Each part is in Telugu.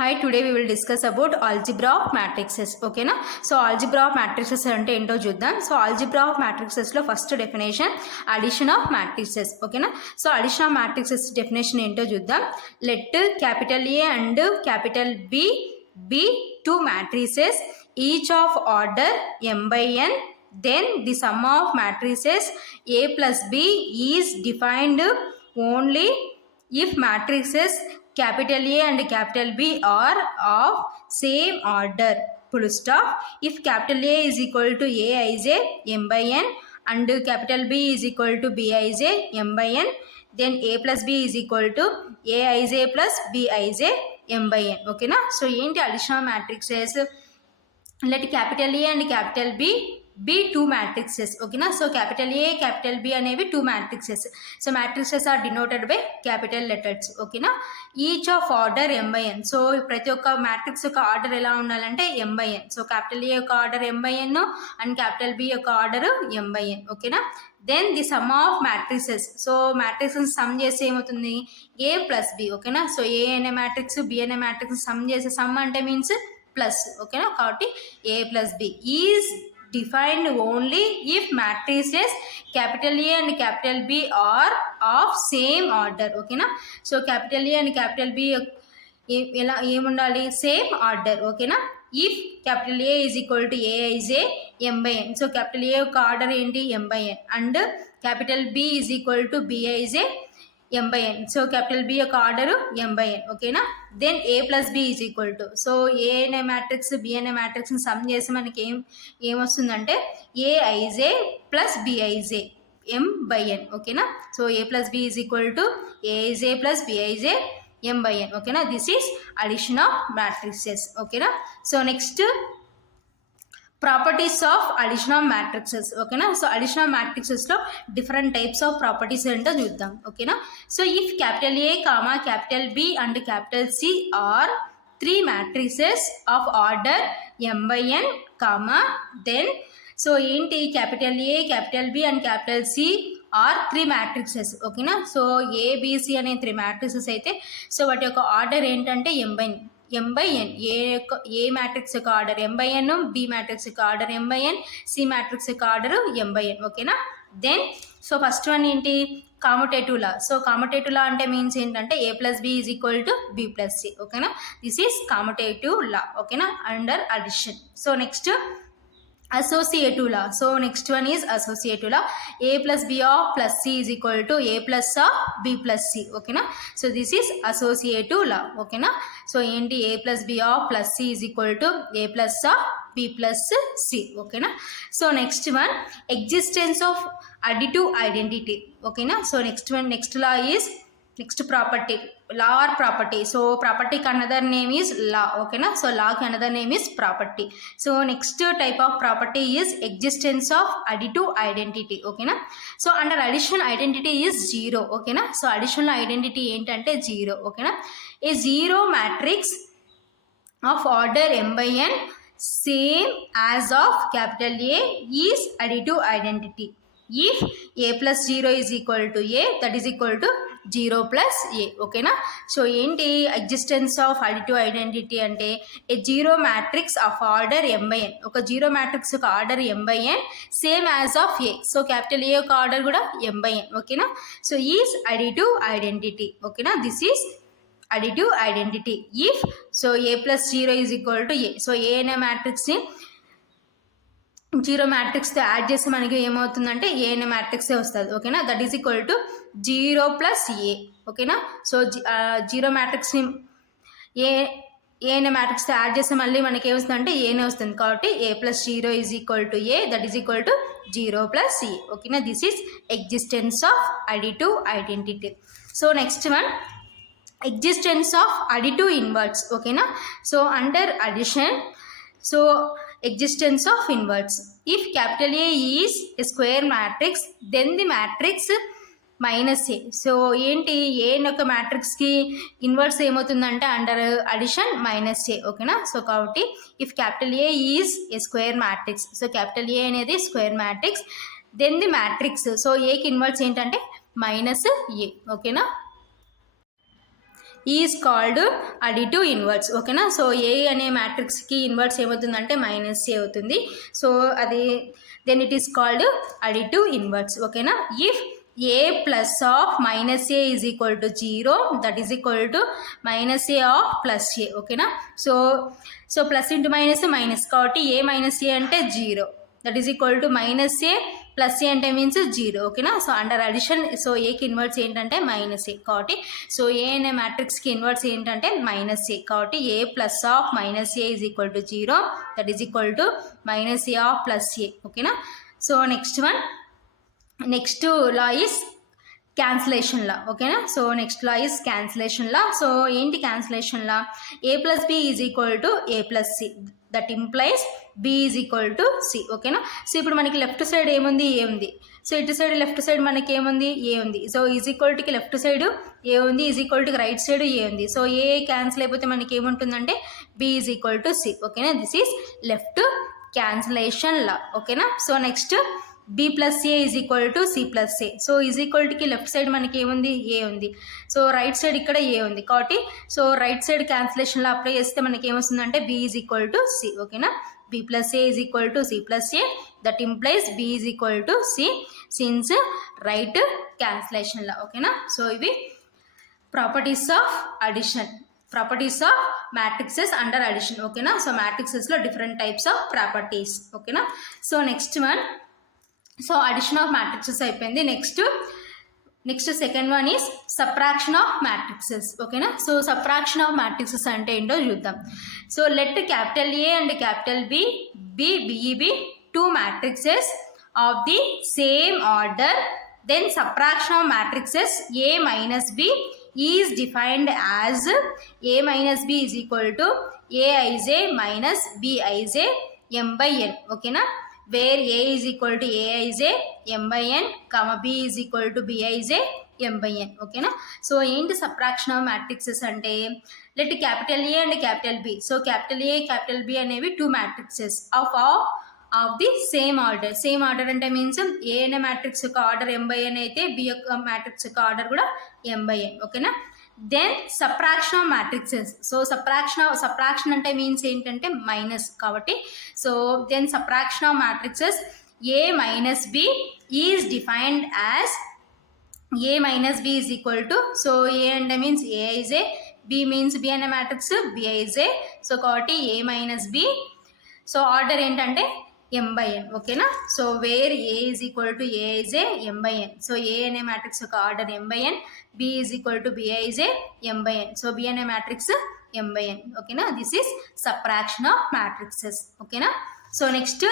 Hi, today we will discuss about algebra of matrices. Okay na? So algebra of matrices ante ento chuddam. So algebra of matrices lo first definition addition of matrices. Okay na? So addition of matrices definition ento chuddam. Let capital A and capital B be two matrices each of order m by n. Then the sum of matrices A plus B is defined only if matrices capital A and capital B are of same order, full stop. If capital A is equal to Aij m by n and capital B is equal to Bij m by n, then A plus B is equal to Aij plus Bij m by n. Okay na? So ఏంటి additional matrices? Let capital A and capital B be two matrices. Okay na? So capital A capital B అనేవి two matrices. So matrices are denoted by capital letters. Okay na? Each of order m by n. So ప్రతి ఒక్క మ్యాట్రిక్స్ యొక్క ఆర్డర్ ఎలా ఉండాలంటే m by n. So capital A యొక్క order m by n and capital B యొక్క ఆర్డర్ m by n. ఓకేనా? Then the sum of matrices. So matrix sum చేస్తే ఏమవుతుంది? A plus B. ఓకేనా? సో A అనే మ్యాట్రిక్స్ B అనే మ్యాట్రిక్స్ సమ్ చేసే సమ్ అంటే మీన్స్ ప్లస్. ఓకేనా? కాబట్టి A plus B is defined only if matrices capital A and capital B are of same order. ఓకేనా? So capital A and capital B ఎలా ఏముండాలి? Same order. ఓకేనా? If capital A is equal to Aij m by n. So capital A యొక్క ఆర్డర్ ఏంటి? m by n and capital B is equal to Bij m by n. So capital B యొక్క ఆర్డర్ m by n. ఓకేనా? Then A plus B is equal to, so A అనే మ్యాట్రిక్స్ B అనే మ్యాట్రిక్స్ని సమ్ చేసి మనకి ఏమొస్తుందంటే Aij plus Bij m by n. ఓకేనా? So A plus B is equal to Aij plus Bij m by n. ఓకేనా? This is addition of matrices. ఓకేనా? So next properties of addition of matrices. ఓకేనా? సో అడిషన్ ఆఫ్ మ్యాట్రిక్సెస్లో డిఫరెంట్ టైప్స్ ఆఫ్ ప్రాపర్టీస్ ఏంటో చూద్దాం. ఓకేనా? So if capital A comma capital B and capital C are three matrices of order m by n comma then, so ఏంటి? Capital A capital B and capital C are three matrices. ఓకేనా? సో ఏబిసి అనే త్రీ మ్యాట్రిక్సెస్ అయితే సో వాటి యొక్క ఆర్డర్ ఏంటంటే m by n. A matrix యొక్క order m by n, B matrix యొక్క order m by n, C matrix యొక్క ఆర్డర్ m by n. ఓకేనా? దెన్ సో ఫస్ట్ వన్ ఏంటి? Commutative law. So commutative law అంటే మీన్స్ ఏంటంటే A plus B is equal to B plus C. ఓకేనా? దిస్ ఈస్ కాముటేటివ్ లా. ఓకేనా? Under addition. So next associative law. So next one is associative law. A plus B of plus C is equal to A plus of B plus C. Okay na? So this is associative law. Okay na? So ఏంటి? A plus B of plus C is equal to A plus of B plus C. Okay na? So next one, existence of additive identity. Okay na? So next law is next property, law or property. So property ki another name is law. Okay na? So law ki another name is property. So next type of property is existence of additive identity. Okay na? So under addition identity is zero. Okay na? So additional identity ఏంటంటే zero. Okay na? A zero matrix of order m by n same as of capital A is additive identity. If A plus 0 is equal to A, that is equal to 0 plus A. ఓకేనా? సో ఏంటి ఎగ్జిస్టెన్స్ ఆఫ్ అడిటివ్ ఐడెంటిటీ అంటే a zero matrix of order m by n. ఒక జీరో మ్యాట్రిక్స్ యొక్క order m by n same as of A. So capital A యొక్క ఆర్డర్ కూడా m by n. ఓకేనా? So is additive identity. ఓకేనా? This is additive identity. If so A plus 0 is equal to A. So A అనే మ్యాట్రిక్స్ని జీరో మ్యాట్రిక్స్తో యాడ్ చేస్తే మనకి ఏమవుతుందంటే ఏ అనే మ్యాట్రిక్సే వస్తుంది. ఓకేనా? That is equal to 0 plus A. ఓకేనా? సో జీరో మ్యాట్రిక్స్ని ఏ అనే మ్యాట్రిక్స్తో యాడ్ చేస్తే మళ్ళీ మనకి ఏమొస్తుందంటే ఏనే వస్తుంది. కాబట్టి A plus 0 is equal to A, that is equal to 0 plus A. ఓకేనా? This is existence of additive identity. So next one, existence of additive inverts. ఓకేనా? So under addition, so existence of inverts. If capital A is a square matrix, then the matrix minus A. So ఏంటి? ఏ యొక్క మ్యాట్రిక్స్కి ఇన్వర్స్ ఏమవుతుందంటే అండర్ అడిషన్ మైనస్ ఏ. ఓకేనా? సో కాబట్టి if capital A is a square matrix, so capital A అనేది square matrix, then the matrix, so ఏకి ఇన్వర్స్ ఏంటంటే మైనస్ ఏ. ఓకేనా? Is called additive inverse. ఓకేనా. సో ఏ అనే మ్యాట్రిక్స్కి ఇన్వర్స్ ఏమవుతుందంటే -a అవుతుంది. సో అది then it is called additive inverse. ఓకేనా. If a plus of -a is equal to 0, that is equal to -a of plus a. ఓకేనా. So plus into minus minus కాబట్టి a మైనస్ a అంటే 0, that is equal to -a plus A అంటే మీన్స్ 0. ఓకేనా. సో అండర్ అడిషన్ సో ఏకి ఇన్వర్స్ ఏంటంటే -a కాబట్టి సో ఏ అనే మ్యాట్రిక్స్కి ఇన్వర్స్ ఏంటంటే -a కాబట్టి a plus of -a is equal to 0, that is equal to -a of plus A. ఓకేనా. So next law is cancellation law. ఓకేనా. So next law is cancellation law. So ఏంటి cancellation law? a plus b is equal to a plus c, that implies b is equal to c. ఓకేనా. సో ఇప్పుడు మనకి లెఫ్ట్ సైడ్ ఏముంది? ఏ ఉంది. సో ఇటు సైడ్ లెఫ్ట్ సైడ్ మనకి ఏముంది? ఏ ఉంది. సో ఈజ్ ఈక్వల్టీకి లెఫ్ట్ సైడ్ ఏ ఉంది, ఈజ్ ఈక్వల్టీకి రైట్ సైడ్ ఏ ఉంది. సో ఏ క్యాన్సిల్ అయిపోతే మనకి ఏముంటుందంటే b is equal to c. ఓకేనా. This is left cancellation law. ఓకేనా. So next b plus A is equal to c plus A. So is ఈక్వల్టీకి లెఫ్ట్ సైడ్ మనకి ఏముంది? ఏ ఉంది. సో రైట్ సైడ్ ఇక్కడ ఏ ఉంది కాబట్టి సో రైట్ సైడ్ క్యాన్సిలేషన్లో అప్లై చేస్తే మనకి ఏమొస్తుందంటే b is equal to c. ఓకేనా. b plus A is equal to c plus A, that implies b is equal to c since right క్యాన్సిలేషన్లో. ఓకేనా. సో ఇవి properties of addition, properties of matrices under addition. ఓకేనా. సో మ్యాట్రిక్సెస్లో డిఫరెంట్ టైప్స్ ఆఫ్ ప్రాపర్టీస్. ఓకేనా. So next one, so addition of matrices అయిపోయింది. Next second one is subtraction of matrices. ఓకేనా. సో సబ్ట్రాక్షన్ ఆఫ్ మ్యాట్రిక్సెస్ అంటే ఏంటో చూద్దాం. So let capital A and capital b be two matrices of the same order, then subtraction of matrices a minus b is defined as a minus b is equal to aij minus bij m/n. ఓకేనా. where a is equal to aij m/n, b is equal to bij m/n. ఓకేనా. సో ఏంటి సబ్ట్రాక్షన్ ఆఫ్ మ్యాట్రిక్సెస్ అంటే let capital A and capital B. So capital A capital B అనేవి two matrices of the same order. Same order అంటే మీన్స్ ఏ అనే మ్యాట్రిక్స్ యొక్క ఆర్డర్ m/n అయితే బి యొక్క మ్యాట్రిక్స్ యొక్క ఆర్డర్ కూడా m/n. ఓకేనా. Then subtraction of matrices. So subtraction అంటే మీన్స్ ఏంటంటే మైనస్ కాబట్టి so then subtraction of matrices a minus b is defined as a minus b is equal to so a అంటే means aij, b means b అనే మ్యాట్రిక్స్ bij. సో కాబట్టి a minus b so order ఏంటంటే m/n. ఓకేనా. So where A is equal to aij m/n. So A అనే మ్యాట్రిక్స్ యొక్క order m/n, b is equal to bij m/n. So b అనే మ్యాట్రిక్స్ m/n. ఓకేనా. This is subtraction of matrices. ఓకేనా. So next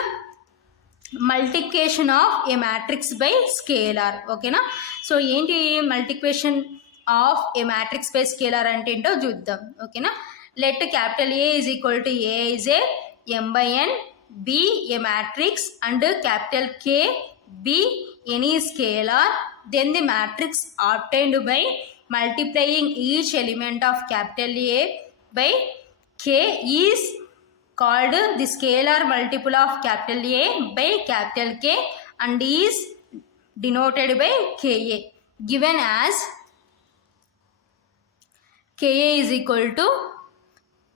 multiplication of a matrix by scalar. ఓకేనా. సో ఏంటి multiplication of a matrix by scalar అంటే ఏంటో చూద్దాం. ఓకేనా. Let capital A is equal to aij m/n, b a matrix and capital K b any scalar, then the matrix obtained by multiplying each element of capital A by K is called the scalar multiple of capital A by capital K and is denoted by Ka, given as Ka is equal to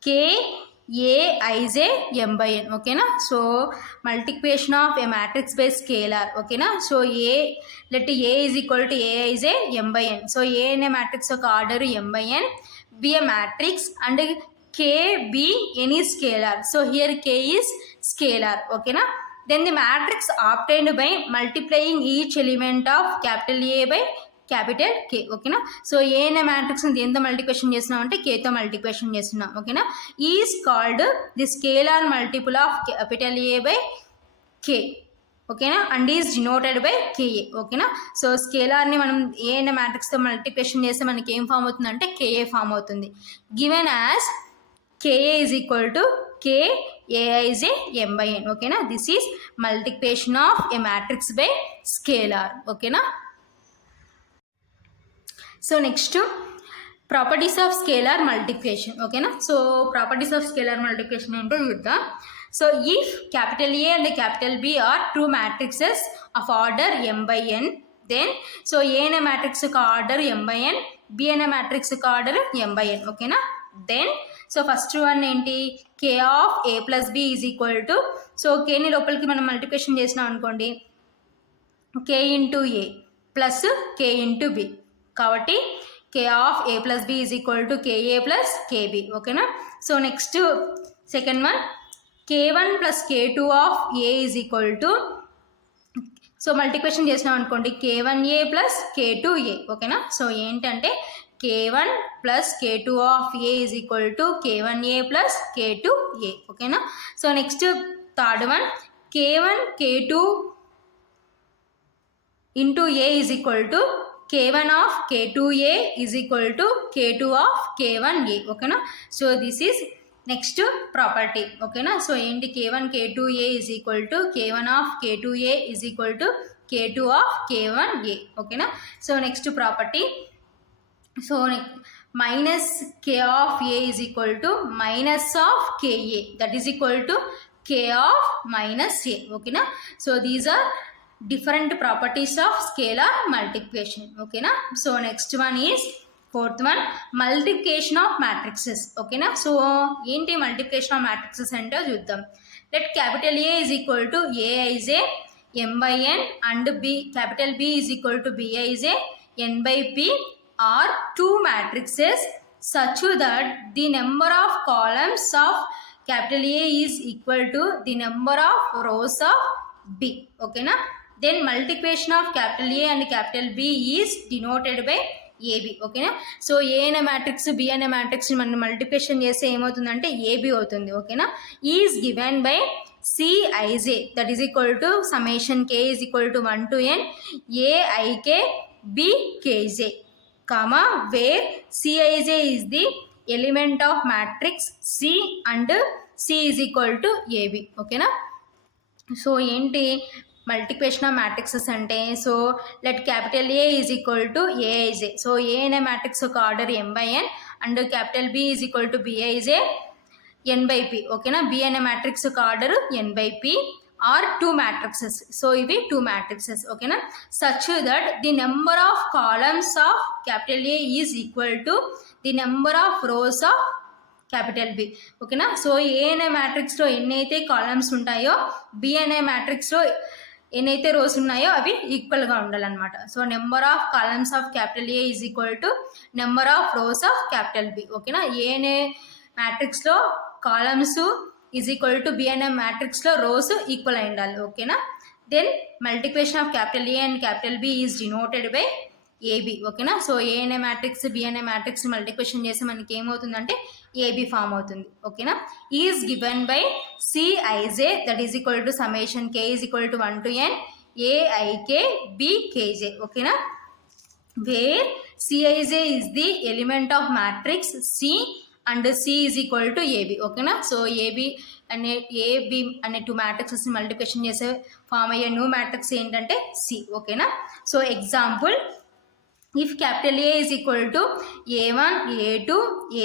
K aij m/n. ఓకేనా. So multiplication of a matrix by scalar. ఓకేనా. So let A is equal to aij m/n. So A అనే మ్యాట్రిక్స్ యొక్క order m/n, be a matrix and K be any scalar. So here K is scalar. ఓకేనా. Then the matrix obtained by multiplying each element of capital A by capital K. ఓకేనా. సో ఏ అనే మ్యాట్రిక్స్ దేంతో మల్టిప్లికేషన్ చేస్తున్నాం అంటే కేతో మల్టిప్లికేషన్ చేస్తున్నాం. ఓకేనా. Is called the scalar multiple of capital A by K. ఓకేనా. And is denoted by KA. ఓకేనా. సో స్కేలార్ని మనం ఏ అనే మ్యాట్రిక్స్తో మల్టిప్లికేషన్ చేస్తే మనకి ఏం ఫామ్ అవుతుందంటే కేఏ ఫామ్ అవుతుంది. Given as KA is equal to K aij m/n. ఓకేనా. This is multiplication of a matrix by scalar. ఓకేనా. So next properties of scalar multiplication. ఓకేనా. So properties of scalar multiplication ఏంటో చూద్దాం. So if capital A and capital B are two matrices of order m/n, then so A అనే మ్యాట్రిక్స్ యొక్క ఆర్డర్ m/n, బి అనే మ్యాట్రిక్స్ యొక్క ఆర్డర్ m/n ఓకేనా. దెన్ సో ఫస్ట్ వన్ ఏంటి, k of a plus b is equal to, so కేని లోపలికి మనం మల్టిప్లికేషన్ చేసినాం అనుకోండి, k into A plus k into B, కాబట్టి k of a plus b is equal to ka plus kb ఓకేనా. So next second one, k1 plus k2 of a is equal to, so multiplication చేసినాం అనుకోండి, k1a ప్లస్ k2a ఓకేనా. సో ఏంటంటే k1 plus k2 of a is equal to k1a plus k2a ఓకేనా. So next third one, k1 k2 into a is equal to k1 of k2a is equal to k2 of k1a ఓకేనా. So this is next property ఓకేనా. సో ఏంటి, k1 k2a is equal to k1 of k2a is equal to k2 of k1a ఓకేనా. So next property, so minus k of a is equal to minus of ka, that is equal to k of minus a ఓకేనా. So these are different properties of scalar multiplication ఓకేనా. So next one is fourth one, multiplication of matrices ఓకేనా. సో ఏంటి మల్టిప్లికేషన్ ఆఫ్ మ్యాట్రిక్సెస్ అంటే చూద్దాం. Let capital A is equal to a is a m/n and b capital B is equal to b is a n/p are two matrices such that the number of columns of capital A is equal to the number of rows of b ఓకేనా. Then multiplication of capital A and capital B is denoted by AB ఓకేనా. సో ఏ అనే మ్యాట్రిక్స్ బి అనే మ్యాట్రిక్స్ మనం మల్టిప్లికేషన్ చేస్తే ఏమవుతుందంటే ఏబి అవుతుంది ఓకేనా. Is given by Cij that is equal to summation k is equal to 1 to n aik bkj comma where Cij is the element of matrix C and C is equal to AB ఓకేనా. సో ఏంటి మల్టిప్లికేషన్ ఆఫ్ మ్యాట్రిక్సెస్ అంటే, so let capital A is equal to aij, so A అనే మ్యాట్రిక్స్ ఒక order m/n and capital B is equal to bij n/p ఓకేనా. B అనే మ్యాట్రిక్స్ ఒక order n/p are two matrices, so ఇవి టూ మ్యాట్రిక్సెస్ ఓకేనా. Such that the number of columns of capital A is equal to the number of rows of capital B ఓకేనా. సో ఏ అనే మ్యాట్రిక్స్లో ఎన్నైతే కాలమ్స్ ఉంటాయో బి అనే మ్యాట్రిక్స్లో ఎన్నైతే రోస్ ఉన్నాయో అవి ఈక్వల్గా ఉండాలన్నమాట. So number of columns of capital A is equal to number of rows of capital B ఓకేనా. ఏ అనే మ్యాట్రిక్స్లో columns is equal to B అనే మ్యాట్రిక్స్లో రోస్ ఈక్వల్ అయి ఉండాలి ఓకేనా. Then multiplication of capital A and capital B is denoted by AB ఓకేనా. సో ఏ అనే మ్యాట్రిక్స్ బి అనే మ్యాట్రిక్స్ మల్టిప్లికేషన్ చేసి మనకి ఏమవుతుందంటే ఏబి ఫామ్ అవుతుంది ఓకేనా. Is given by Cij that is equal to summation k is equal to 1 to n aik bkj ఓకేనా. Where Cij is the element of matrix C and C is equal to AB ఓకేనా. సో ఏబి అనే టూ మ్యాట్రిక్సెస్ మల్టిప్లికేషన్ చేసే ఫామ్ అయ్యే న్యూ మ్యాట్రిక్స్ ఏంటంటే C ఓకేనా. So example, if capital A is equal to A1, A2,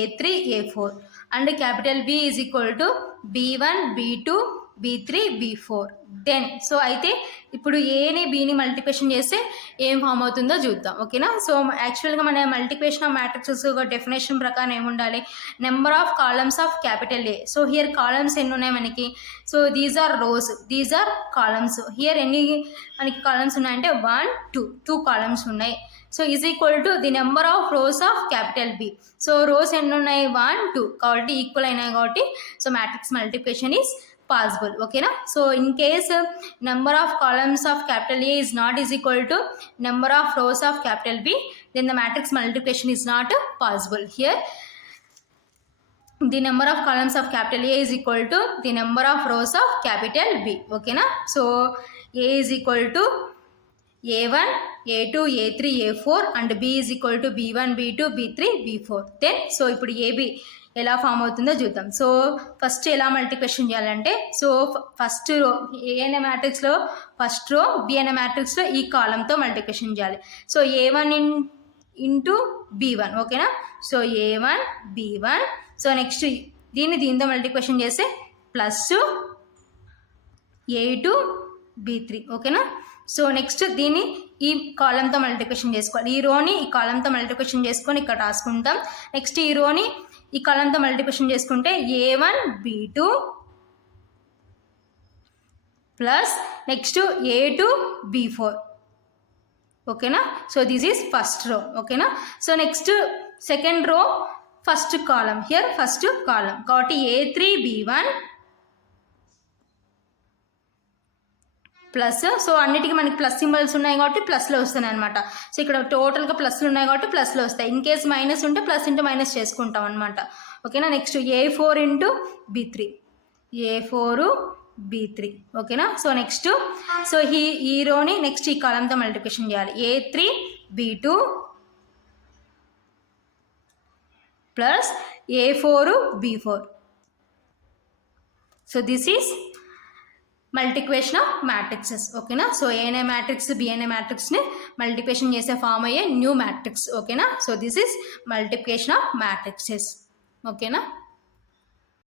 A3, A4 and capital B is equal to B1, B2, B3, B4 then so అయితే ఇప్పుడు ఏని బీని మల్టిప్లికేషన్ చేస్తే ఏం ఫామ్ అవుతుందో చూద్దాం ఓకేనా. సో యాక్చువల్గా మన మల్టిప్లికేషన్ ఆఫ్ మ్యాట్రిక్సెస్ డెఫినేషన్ ప్రకారం ఏముండాలి, number of columns of capital A. So here columns ఎన్ని ఉన్నాయి మనకి, so these are rows, these are columns. Here ఎన్ని మనకి కాలమ్స్ ఉన్నాయంటే 1, 2 కాలమ్స్ ఉన్నాయి. So is equal to the number of rows of capital B. So rows ఎన్ని ఉన్నాయి 1, 2 కాబట్టి ఈక్వల్ అయినాయి కాబట్టి so matrix multiplication is possible ఓకేనా. So in case number of columns of capital A is not is equal to number of rows of capital B, then the matrix multiplication is not possible. Here the number of columns of capital A is equal to the number of rows of capital B ఓకేనా. So A is equal to A1, A2, A3, A4 and B is equal to B1, B2, B3, B4. then so ఇప్పుడు AB ఎలా ఫామ్ అవుతుందో చూద్దాం. సో ఫస్ట్ ఎలా మల్టిప్లికేషన్ చేయాలంటే, సో ఫస్ట్ రో ఏ అనే మ్యాట్రిక్స్లో ఫస్ట్ రో బి అనే మ్యాట్రిక్స్లో ఈ కాలంతో మల్టిప్లికేషన్ చేయాలి. సో A1 ఇంటూ B1 ఓకేనా. So A1 B1. So next దీంతో మల్టిప్లికేషన్ చేస్తే ప్లస్ A2 B3 ఓకేనా. సో నెక్స్ట్ దీన్ని ఈ కాలంతో మల్టిప్లికేషన్ చేసుకోవాలి. ఈ రోని ఈ కాలంతో మల్టిప్లికేషన్ చేసుకొని ఇక్కడ రాసుకుంటాం. నెక్స్ట్ ఈ రోని ఈ కాలంతో మల్టిప్లికేషన్ చేసుకుంటే A1 B2 plus next A2 B4. ఓకేనా. So this is first row. ఓకేనా. So next second row first column, here first column కాబట్టి A3 B1 ప్లస్, సో అన్నిటికీ మనకి ప్లస్ సింబల్స్ ఉన్నాయి కాబట్టి ప్లస్లో వస్తున్నాయి అనమాట. సో ఇక్కడ టోటల్గా ప్లస్లు ఉన్నాయి కాబట్టి ప్లస్లో వస్తాయి. ఇన్ కేస్ మైనస్ ఉంటే ప్లస్ ఇంటూ మైనస్ చేసుకుంటాం అనమాట. ఓకేనా. Next A4 into B3, A4 B3. ఓకేనా. సో నెక్స్ట్ సో ఈ రోని నెక్స్ట్ ఈ కాలంతో మల్టిప్లికేషన్ చేయాలి. A3 B2 plus A4 B4. So this is multiplication of matrices. ఓకేనా. సో ఏఎన్ఏ మ్యాట్రిక్స్ బిఎన్ఏ మ్యాట్రిక్స్ని మల్టిప్లికేషన్ చేసే ఫామ్ అయ్యే న్యూ మ్యాట్రిక్స్. ఓకేనా. So this is multiplication of matrices. ఓకేనా.